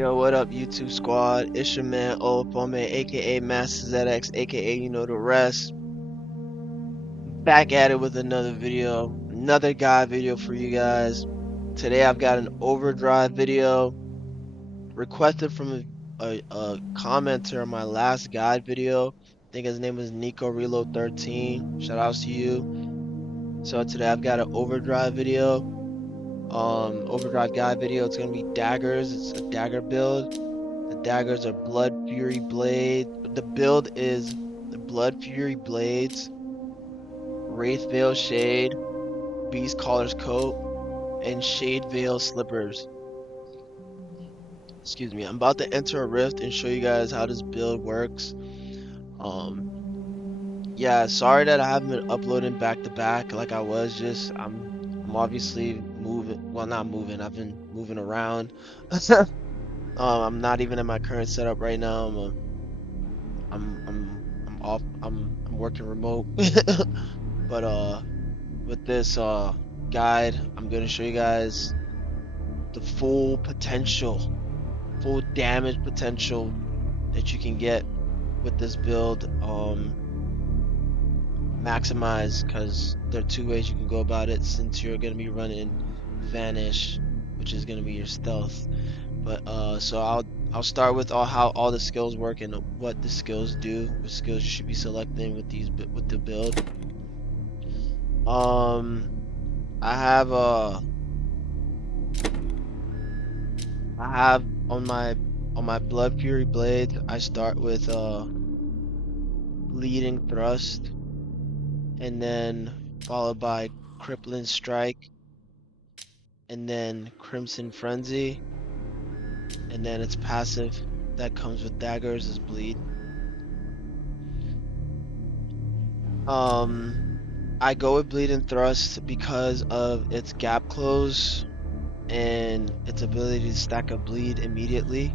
Yo, what up, YouTube squad? It's your man, Overdrive, aka MasterZedX, aka you know the rest. Back at it with another video, another guide video for you guys. Today I've got an Overdrive video requested from a commenter on my last guide video. I think his name was Nico Reload 13. Shout outs to you. So today I've got an Overdrive video. Overdrive guide video. It's gonna be Daggers. It's a dagger build. The daggers are Blood Fury Blade. The build is the Blood Fury Blades, Wraith Veil Shade, Beast Caller's Coat, and Shade Veil Slippers. Excuse me. I'm about to enter a rift and show you guys how this build works. Um, yeah, sorry that I haven't been uploading back to back like I was. I'm obviously moving. Well, not moving. I've been moving around. I'm not even in my current setup right now. I'm off. I'm working remote. But with this guide, I'm gonna show you guys the full potential, full damage potential that you can get with this build. Maximize, because there are two ways you can go about it since you're gonna be running Vanish, which is gonna be your stealth. But so I'll start with how all the skills work and what the skills do, what skills you should be selecting with the build. I have on my Blood Fury blade, I start with Leading Thrust, and then followed by Crippling Strike, and then Crimson Frenzy, and then its passive that comes with daggers is Bleed. I go with Bleeding Thrust because of its gap close and its ability to stack a bleed immediately.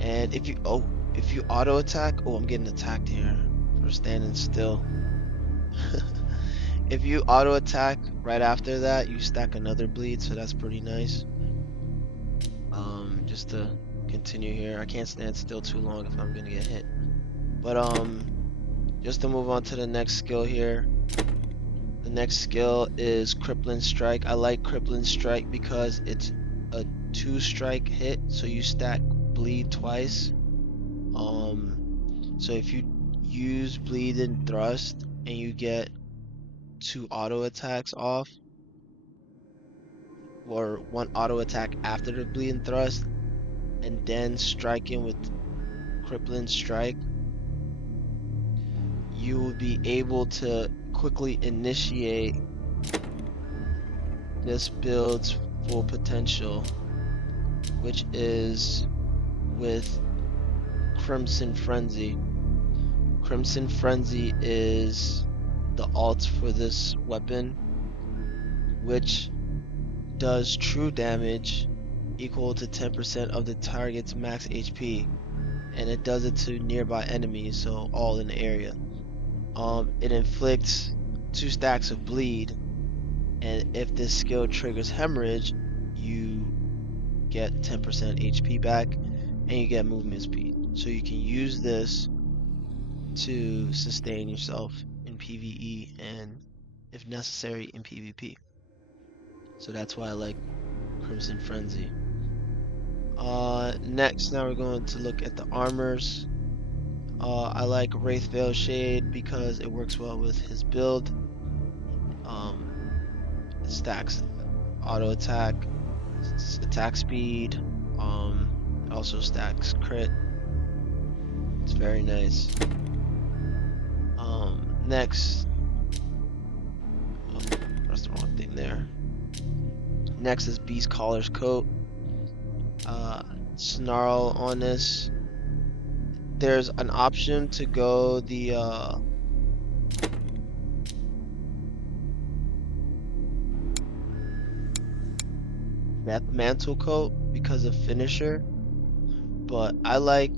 And if you auto attack, oh, I'm getting attacked here for standing still. If you auto attack right after that, you stack another bleed, so that's pretty nice. Just to continue here, I can't stand still too long if I'm gonna get hit. But just to move on to the next skill here. The next skill is Crippling Strike. I like Crippling Strike because it's a 2-strike hit, so you stack bleed twice. So if you use Bleed and Thrust and you get 2 auto attacks off, or 1 auto attack after the Bleed and Thrust, and then striking with Crippling Strike, you will be able to quickly initiate this build's full potential, which is with Crimson Frenzy. Crimson Frenzy is the alt for this weapon, which does true damage equal to 10% of the target's max HP, and it does it to nearby enemies, so all in the area. It inflicts 2 stacks of bleed, and if this skill triggers hemorrhage, you get 10% HP back, and you get movement speed. So you can use this to sustain yourself in PvE and, if necessary, in PvP. So that's why I like Crimson Frenzy. Next, now we're going to look at the armors. I like Wraith Veil Shade because it works well with his build. It stacks auto attack, attack speed, it also stacks crit. It's very nice. Next, oh, that's the wrong thing there. Next is Beast Caller's Coat. Snarl on this. There's an option to go the Mantle Coat because of finisher, but I like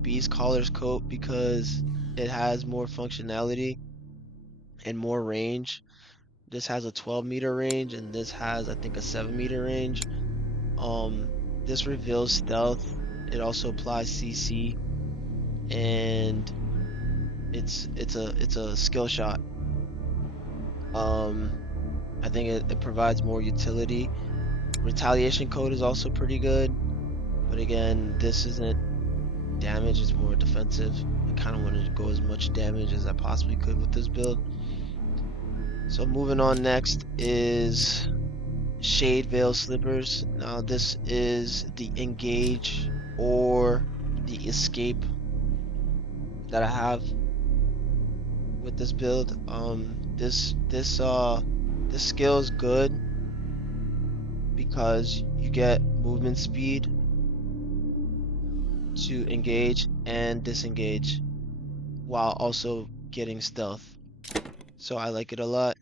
Beast Caller's Coat because it has more functionality and more range. This has a 12-meter range and this has, I think, a 7-meter range. This reveals stealth. It also applies CC, and it's a skill shot. I think it provides more utility. Retaliation code is also pretty good, but again, this isn't damage, it's more defensive. I kind of wanted to go as much damage as I possibly could with this build. So moving on, next is Shade Veil Slippers. Now this is the engage or the escape that I have with this build. This skill is good because you get movement speed to engage and disengage while also getting stealth. So I like it a lot.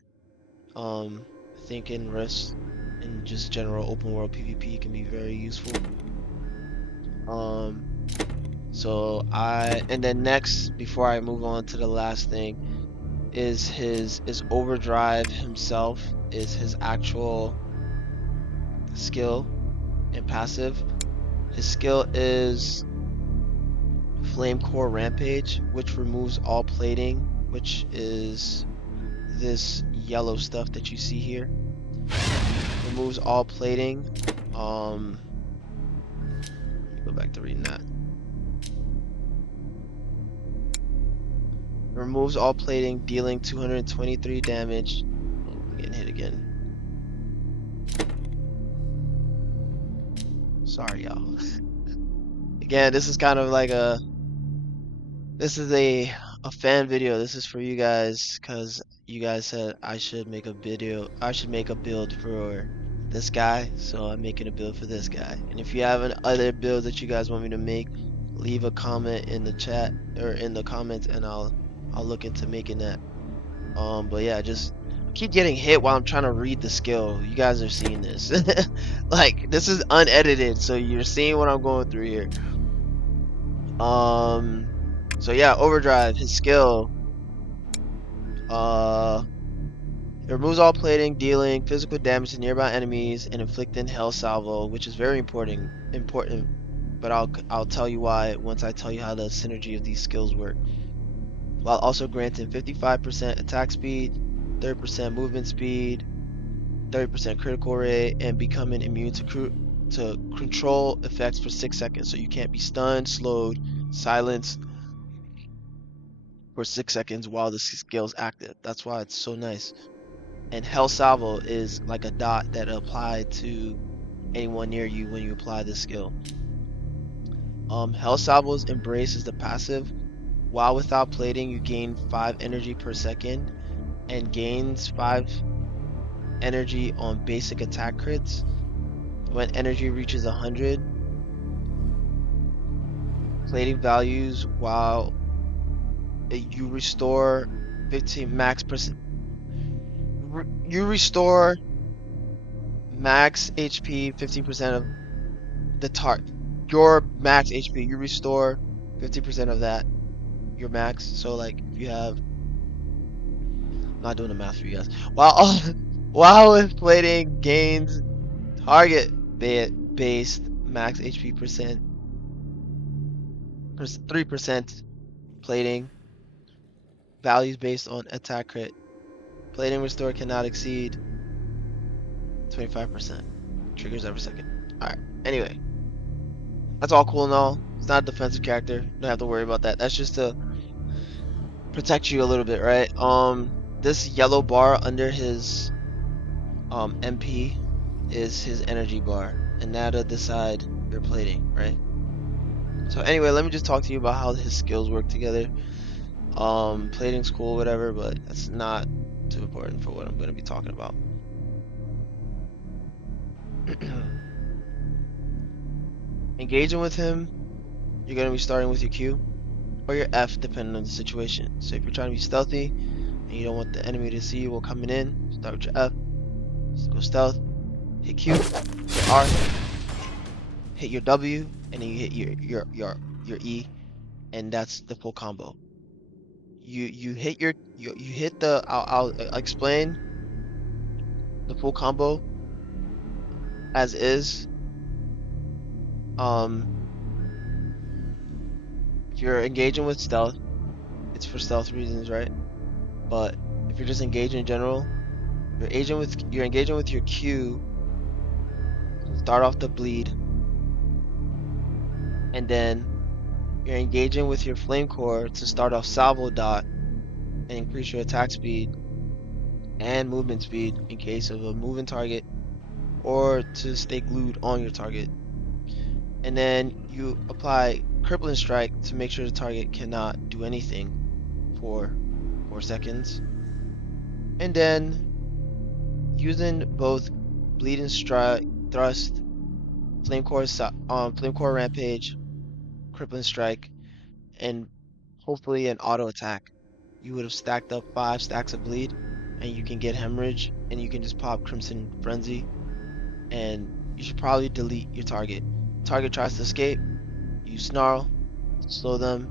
I think in Rust and just general open world PvP can be very useful. Um, and then next, before I move on to the last thing, is Overdrive himself, is his actual skill and passive. His skill is Flame Core Rampage, which removes all plating, which is this yellow stuff that you see here. Removes all plating. Let me go back to reading that. Removes all plating, dealing 223 damage. Oh, we're getting hit again. Sorry, y'all. Again, this is kind of like this is a fan video. This is for you guys because you guys said I should make a video. I should make a build for this guy, so I'm making a build for this guy. And if you have any other builds that you guys want me to make, leave a comment in the chat or in the comments, and I'll look into making that. But yeah, just keep getting hit while I'm trying to read the skill. You guys are seeing this. Like, this is unedited, so you're seeing what I'm going through here. So yeah, Overdrive, his skill. It removes all plating, dealing physical damage to nearby enemies, and inflicting Hell Salvo, which is very important. But I'll tell you why once I tell you how the synergy of these skills work. While also granting 55% attack speed, 30% movement speed, 30% critical rate, and becoming immune to control effects for 6 seconds. So you can't be stunned, slowed, silenced for 6 seconds while the skill is active. That's why it's so nice. And Hell Salvo is like a dot that applied to anyone near you when you apply this skill. Hell Salvo's Embrace is the passive. While without plating, you gain 5 energy per second and gains 5 energy on basic attack crits. When energy reaches 100, plating values while you restore 15 max percent. You restore max HP 15% of the your max HP. You restore 50% of that, your max. So like if you have, I'm not doing the math for you guys. While with plating gains target based max HP percent 3% plating values based on attack crit. Plating restore cannot exceed 25%. Triggers every second. Alright, anyway. That's all cool and all. It's not a defensive character. Don't have to worry about that. That's just to protect you a little bit, right? This yellow bar under his MP is his energy bar, and that'll decide your plating, right? So anyway, let me just talk to you about how his skills work together. Plating's cool, whatever, but that's not too important for what I'm going to be talking about. Engaging with him, you're going to be starting with your Q or your F, depending on the situation. So if you're trying to be stealthy and you don't want the enemy to see you while coming in, start with your F. Just go stealth, hit Q, hit R, hit your W, and then you hit your E, and that's the full combo. You hit you hit the I'll explain the full combo as is, If you're engaging with stealth, it's for stealth reasons, right? But if you're just engaging in general, you're engaging with your Q to start off the bleed, and then you're engaging with your flame core to start off salvo dot and increase your attack speed and movement speed in case of a moving target or to stay glued on your target. And then you apply crippling strike to make sure the target cannot do anything for 4 seconds. And then using both bleeding strike thrust, flame core rampage, crippling strike, and hopefully an auto attack, you would have stacked up 5 stacks of bleed, and you can get hemorrhage, and you can just pop Crimson Frenzy, and you should probably delete your target. Target tries to escape, you snarl, slow them,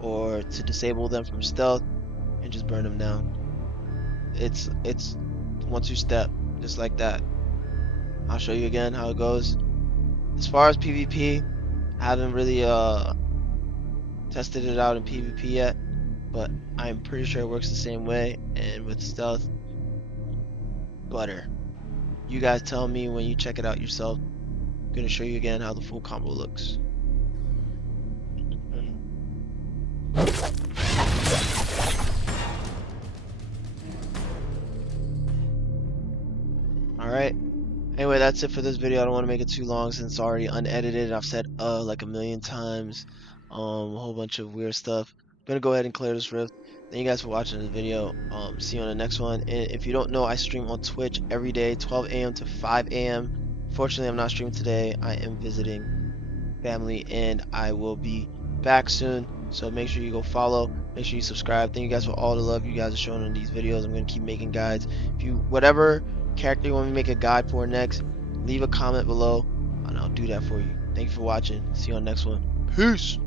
or to disable them from stealth, and just burn them down. It's 1-2 step, just like that. I'll show you again how it goes. As far as PvP, I haven't really tested it out in PvP yet, but I'm pretty sure it works the same way. And with stealth, butter. You guys tell me when you check it out yourself. I'm gonna show you again how the full combo looks. Alright. Anyway, that's it for this video. I don't want to make it too long since it's already unedited. I've said like a million times. A whole bunch of weird stuff. I'm gonna go ahead and clear this rift. Thank you guys for watching this video. See you on the next one. And if you don't know, I stream on Twitch every day, 12 a.m. to 5 a.m. Fortunately, I'm not streaming today. I am visiting family, and I will be back soon. So make sure you go follow, make sure you subscribe. Thank you guys for all the love you guys are showing on these videos. I'm gonna keep making guides. If you whatever character you want me to make a guide for next, leave a comment below and I'll do that for you. Thank you for watching. See you on the next one. Peace.